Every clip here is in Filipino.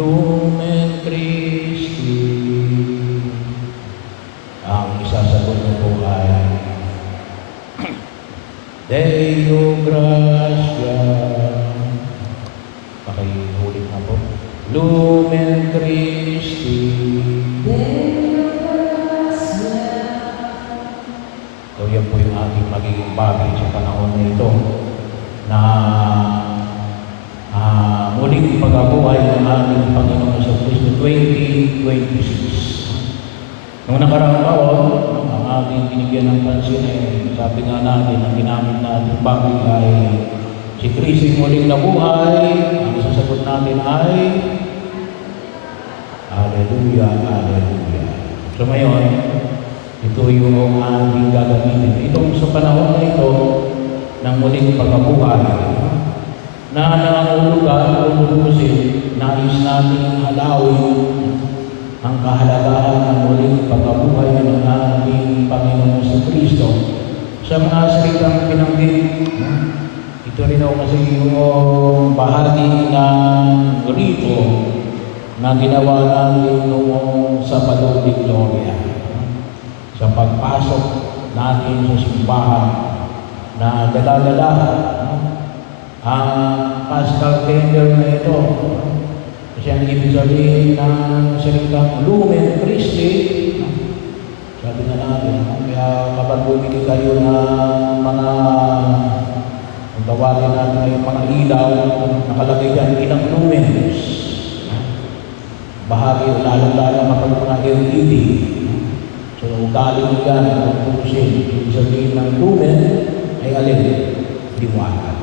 Lumen Christi. Ang isasagot niyo po ay Deo Gracia. Pakiulit na po. Lumen Christi. Deo Gracia. So yan po yung ating magiging bagay sa panahon na ito na muling pag-abuhay ng ating Panginoon sa Kristo 2026. Noong nakaraang taon, ang ating binigyan ng pansin ay sabi nga natin, ang ginamit natin bagay ay si Kristo muling nabuhay. Ang sasagot natin ay Hallelujah, Hallelujah. So ngayon, ito yung ating gagamitin. Itong sa panahon na ito ng muling pag-abuhay na nangangulugan o lubusin, nais natin halawin ang kahalagahan ng muling pag-abuhay ng ating Panginoon sa Kristo. Sa mga salitang pinanggit, ito rin ako kasi yung bahagi ng rito na ginawa natin noong sa Sabado de Gloria. Sa pagpasok natin sa simbahan na dala-dala ang Paschal Candle na ito. Kasi ang ibig sabihin ng salitang Lumen Christi, sabi na natin, kaya kapag bumili kayo ng mga, kung tawagin natin yung mga ilaw, nakalagay dyan, ilang lumens. Bahagi, lalo-lalo kapag mga LED. So, galing yan, tutusin. Ibig sabihin ng lumen ay alin? Liwanag.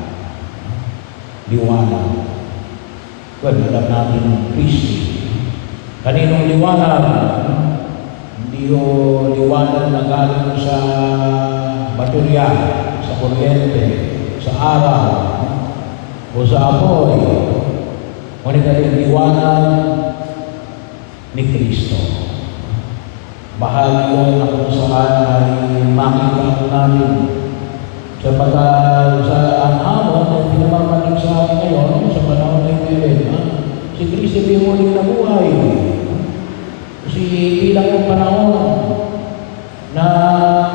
Liwanag. Well, alam natin ng Kristi. Kaninong liwanag? Hindi yung liwanag na galing sa baterya, sa kuryente, sa araw, o sa apoy. Ngunit ang liwanag ni Kristo. Bahagi yun na kung saan ay makita natin sapagkat sa ang hamon na pinamamalig sa akin ngayon sa panahon na ito, si Kristo ay muling nabuhay. Kasi ilang yung panahon na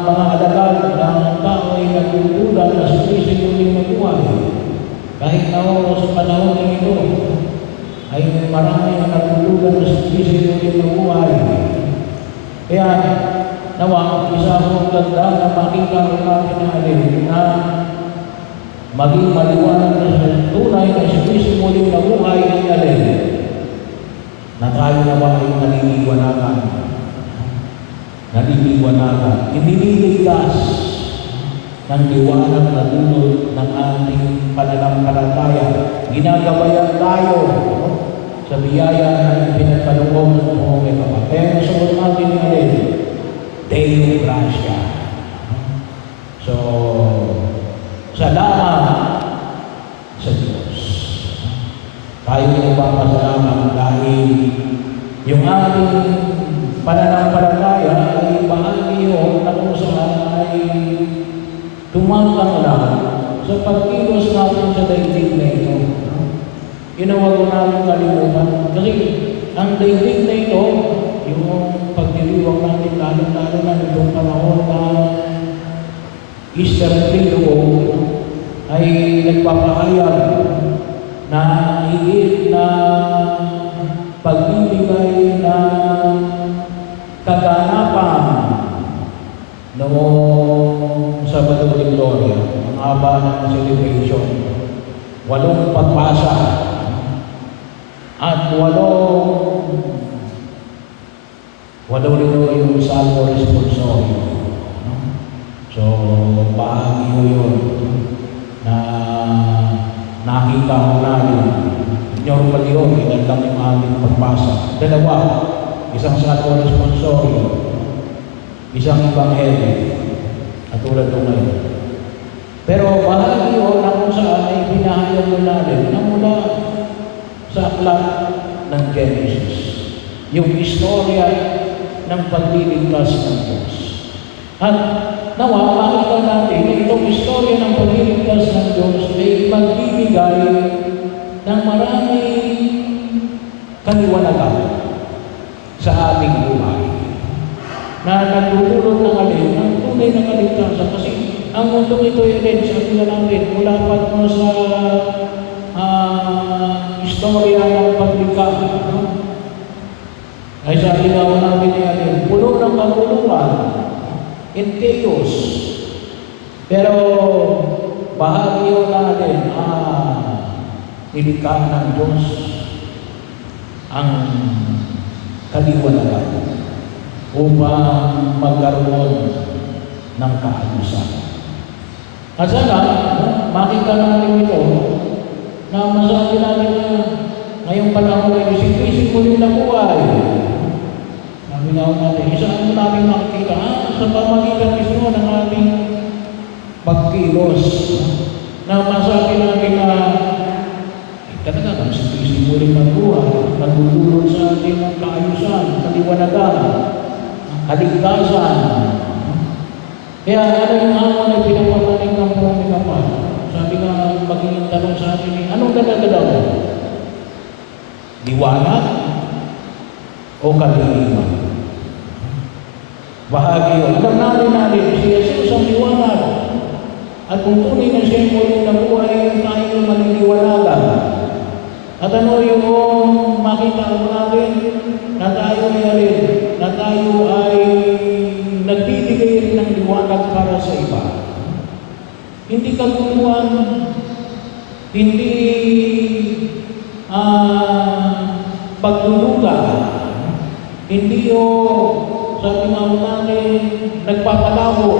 mga alagad ng tao ay nagdududa na si Kristo ay muling nabuhay. Kahit na sa panahon na ito ay marami ang nagdududa na si Kristo ay muling nabuhay. Kaya, nawa, isa mong ganda na makita ko natin na maging maliwanag na tunay na si Kristo muling nabuhay ay alin. Na tayo na ba ay naliliwanagan? Naliliwanagan. Inililigtas ng liwanag na dulot ng ating pananampalataya. Ginagabayan tayo sa biyaya na pinagkaloob ng buong ikaw. Kaya nasunod natin yung alin, Deo Gracia. So, salamat sa Diyos. Tayo nagpapasalamat dahil yung ating pananampalataya ay bahagi yun na kung saan ay tumatanglang sa pagkilos natin sa daigdig na ito. Ginawa ko namin kalimutan. Kasi ang daigdig na ito, yung pagdiriwang natin lalo-lalo na nitong panahon na Easter Triduum ay nagpapahayag na higit na pagbibigay ng kaganapan noong Sabado de Gloria, ang haba ng celebration. 8 pagbasa at 8 rin yung salmo responsorio. So, bahagi ko yun na nakita ko namin. Normal yun, ilan lang yung aming pagbasa. 2, isang salmo responsorio, isang ebanghelyo, at tulad ko ngayon. Pero bahagi yun na kung saan ay pinahayag ko natin na mula sa aklat ng Genesis. Yung istorya ng pagliligtas ng Diyos. At nawa, makita natin na itong istorya ng pagliligtas ng Diyos ay magbibigay ng maraming nagdudulot ng alin, ng tunay na kaligtasan. Kasi ang mundo ito yun, sabi na natin, mula pa mo sa istorya ng paglikha, no? Ay sabi nga mo namin yan, puno ng kaguluhan, in chaos. Pero bahagi yun natin, nilikha ng Diyos ang kaliwanagan upang magkaroon ng kaayusan. At sana, makita natin ito, na masabi natin na ngayong panahon ay si Kristo muli na buhay. Sabi nga natin, isaan mo natin makikita, sa pamagitan mismo ng ating pagkilos, na masabi natin na talaga kung si Kristo muli na buhay, nagdudulot sa atin ng kaayusan, kaliwanagan, kaligtasan. Kaya ano yung hamon na pinapamaling ng buong kapal? Sabi nga, magiging tanong sa atin, anong dala-dala mo? Liwanag o kaliliman? Bahagi yun. Alam natin, si Jesus ang liwanag. At kung tunay na siya muli na buhay, tayo maliliwanagan. At ano yung makita natin na tayo ay nagbibigay rin ng liwanag para sa iba. Hindi kaguluhan, hindi pagluluga, hindi sabi nga natin, nagpapalaho.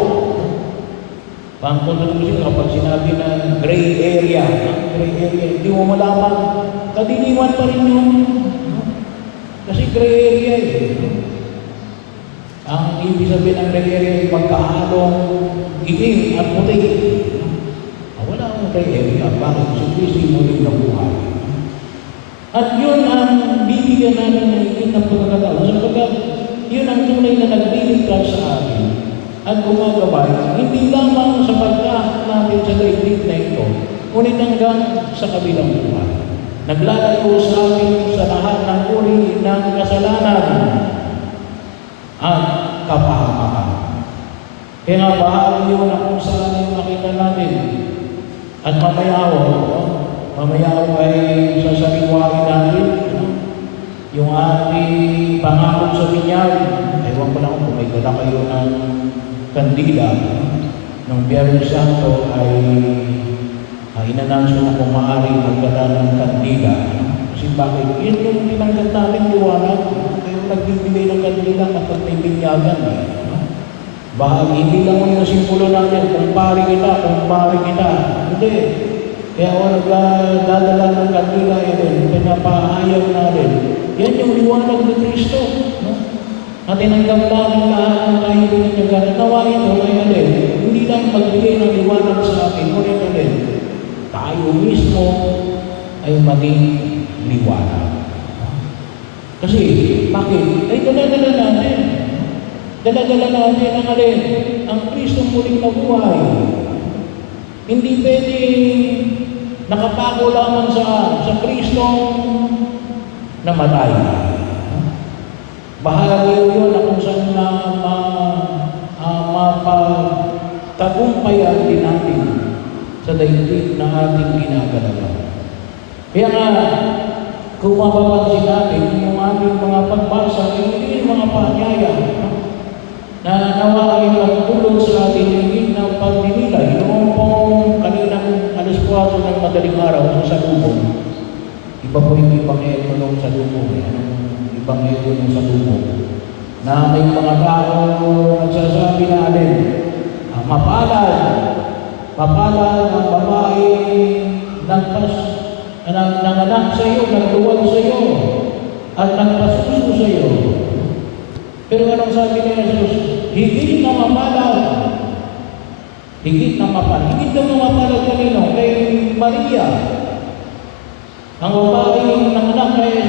Pangkulot ko siya kapag sinabi na gray area, hindi mo malaman, kadiliman pa rin yun. Kasi gray area ang ibig sabihin ng gray area ay magkahalong itim at puti. Wala akong gray area, bakit si Kristo muli na buhay? At yun ang bibigyan natin ng itim na pagkakataon, sapagkat yun ang tunay na nagliligtas sa atin at gumagabay, hindi lamang sa pagkahat natin sa daigdig na ito, ngunit hanggang sa kabilang buhay. Naglalayo sa atin sa lahat ng uri ng kasalanan at kapahamakan. Kaya nga bahagi yun na kung saan yung makita natin. At mamaya ay sasaliwain natin yung ating pangako sa binyag. Ewan ko lang kung may dala kayo ng kandila. Nung Biyernes Santo ay inannounce na kung maaari magdala ng kandila. Kasi bakit? Yun yung tinanggap natin liwanag. Kaya nagbibigay ng kandila kapag may binyagan. Bahagi, hindi lang yung simpulo natin, kumpari kita. Hindi. Kaya wala dadala ng kandila yun, pinapahayaw natin. Yan yung liwanag ni Kristo. At tinanggap namin lahat ng kahilingan niya gano'n. Nawa ito ay alin. Hindi lang magbigay ng liwanag sa akin, ngunit alin. Tayo mismo ay maging liwanag. Kasi, bakit? Ay dala-dala natin. Dala-dala natin ang alin. Ang Kristo muling nabuhay. Hindi pwede nakapako lamang sa Kristo namatay. Bahagi yun na kung saan mapagtagumpayan din natin sa daigdig na ating ginagalawan. Kaya nga, kung mapapansin natin, yung ating mga pagbasa, hindi yung mga paanyaya na nawa ay magtulong sa ating higit na pagdinilay. Noong pong kaninang alas 4 ng madaling araw sa Salubong, iba po yung Ebanghelyo nung Salubong, Ebanghelyo nung Salubong, na may mga tao nagsasabi natin, mapalad ang babae nanganak sa iyo, nagluwag sa iyo, at nagpasuso sa iyo. Pero anong sabi ni Jesus? Higit na mapalad. Higit na mapalad kanino? Kay Maria. Ang babae nanganak kay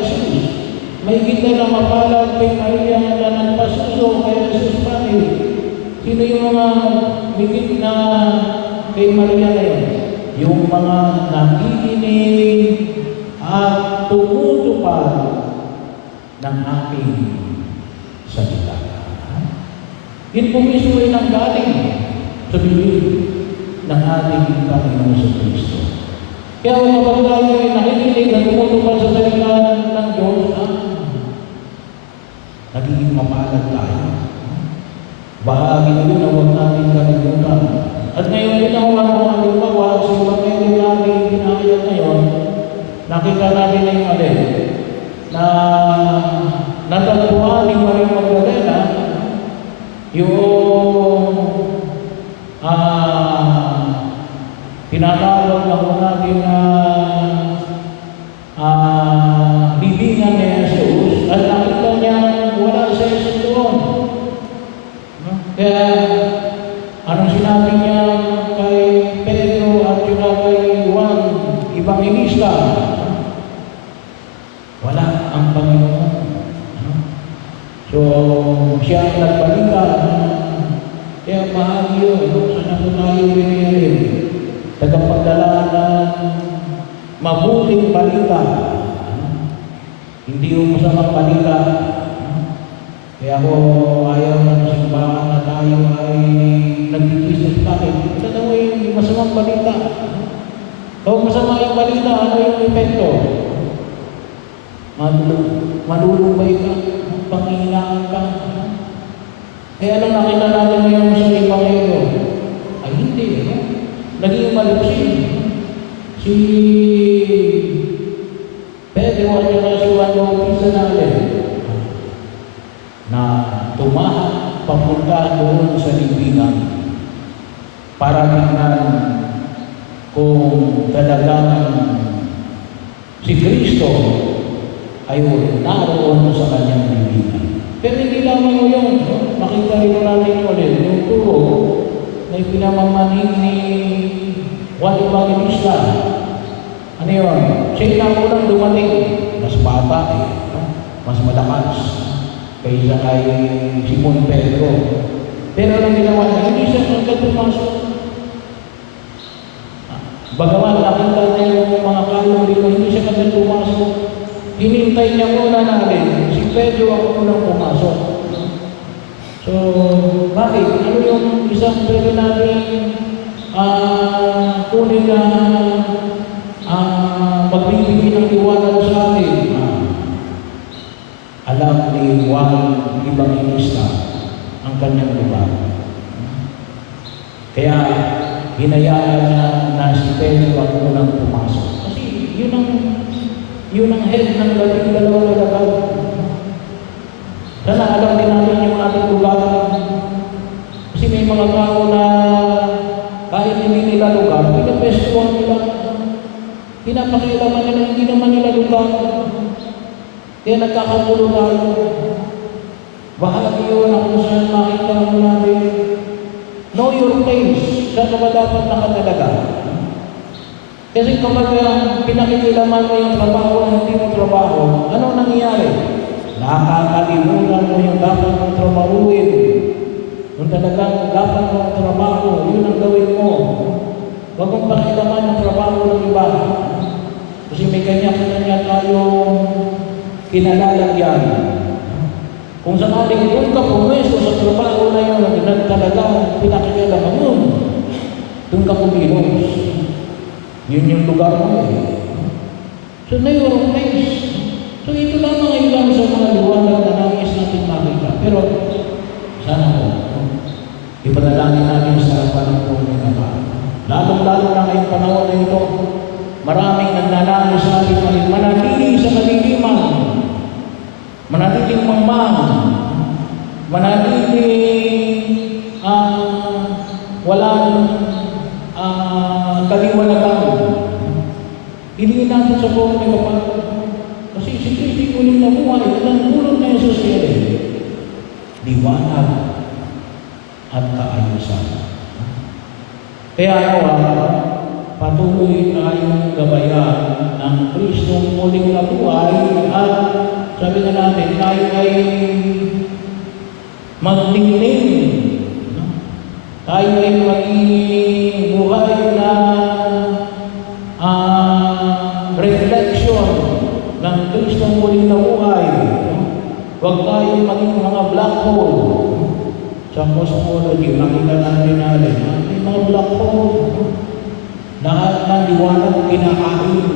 Jesus. May higit na mapalad kay Maria na nagpasuso kay Jesus pati. Sino yung mga higit na kay Maria na yun? Yung mga nakikinig at tumutupad ng aking salita. Yun po mismo ay nanggaling sa bibig ng ating Panginoon sa Kristo. Kaya kapag tayo ay nakikinig at tumutupad sa salita ng Diyos, nagiging mapalad tayo. Bahagi na yun ang huwag natin kalimutan. At ngayon din ang mga halimbawa, sa mga medyo natin pinahayag ngayon, nakita natin na yung alin, na natagpuan ni Maria Magdalena yung tinatawag na po natin na libingan ni Jesus at nakita niya wala sa Jesus doon. Kaya anong sinabi niya kay Pedro at saka kay Juan, Evangelista? Wala ang Panginoon. So, siya ang nagbalita. Kaya bahagi yun. Sana po tayo rin tagapagdala ng mabuting balita. Hindi yung masamang balita. Kaya ako ayaw ng simbahan na tayo ay nagtikisis bakit. Ito na mo yung masamang balita. Kung masama yung balita, ano yung epekto? Malulubay ka, panghihinaan ka. Eh anong nakita natin ngayon sa Ebanghelyo? Ay hindi. Naging malupsin. Si Pedro at si Juan Bautista natin na tumahak papunta doon sa libingan para tingnan kung talagang si Kristo ay naroon sa kanyang libingan. Pero hindi lamang mo yun. Makita rin natin ulit yung turo na ipinamamanig ni Juan Evangelista. Ano yun? Siya na unang dumating. Mas bata mas malakas kaysa kay Simon Pedro. Pero ang ginawa niya, hindi siya agad pumasok. Bagaman nakita na yung mga kalong dito, hindi siya agad pumasok. Hinintay niya muna natin. Si Pedro ang unang pumasok. So, bakit? Ano yung isang pwede natin kunin na magbibigay ng iwanan sa atin? Alam ni Juan Evangelista ang kanyang lugar. Kaya, hinayaan na si Pedro ang unang pumasok. Kasi yun ang head ng labing dalawang alagad. Sana alam din natin yung ating lugar. Kasi may mga tao na kahit hindi nila lugar, pinapestuhan nila. Pinapakialaman nila, hindi naman nila lugar. Kaya nagkakagulo tayo. Bahagi yun ang kung saan makita mo natin. Know your place. Saan ka ba dapat nakatalaga? Kasi kapag pinakikilaman mo yung trabaho na hindi mo trabaho, ano nangyayari? Nakakalimutan mo yung dapat mong trabahuin. Kung talagang dapat mong trabaho, yun ang gawin mo. Huwag mong pakilaman yung trabaho ng iba. Kasi may kanya-kanya tayong kinalalagyan. Kung sakaling doon ka pumeso sa trabaho na yun, na talagang pinakikilaman mo, doon ka kumilos. Yun yung lugar mo eh. So, na your place. So, ito lamang ay lang sa mga liwanag na nangis natin makita. Pero, sana po, ipanalangin natin sa harapan ng Ama. Lalong-lalo na ngayong panahon na ito, maraming nagnanangis sa ating ay manatili sa kaliliman, manatiling mangmang, manatiling walang kaliwanagan. Hilingin natin sa buong may kapag. Kasi si Kristi kunin na buhay at ang tulong na yung sosiyete. Liwanag at kaayusan. Kaya patuloy tayong gabayan ng Kristong muling nabuhay at sabi na natin, tayo ay magtingning. Tayo ay maging buhay na reflection ng Kristong muling nabuhay. Huwag tayong maging mga black hole sa Sa cosmology, makita natin may mga black hole. Lahat ng liwanag kinakain,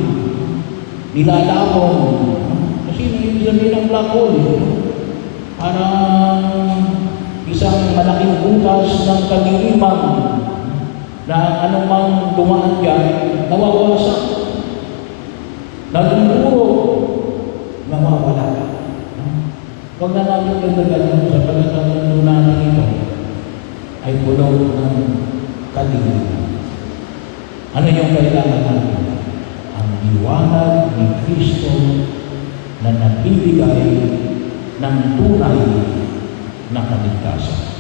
nilalabong. Kasi ibig sabihin ng black hole, parang isang malaking butas ng kadiliman na anumang dumaan dyan, nawawasak, naluluro, nawawala. Huwag na namin ganda-ganda sa pagkakamundo natin ito ay bulong ng kadiliman. Ano yung kailangan natin? Ang liwanag ni Kristo na nagbibigay ng tunay na kaligtasan.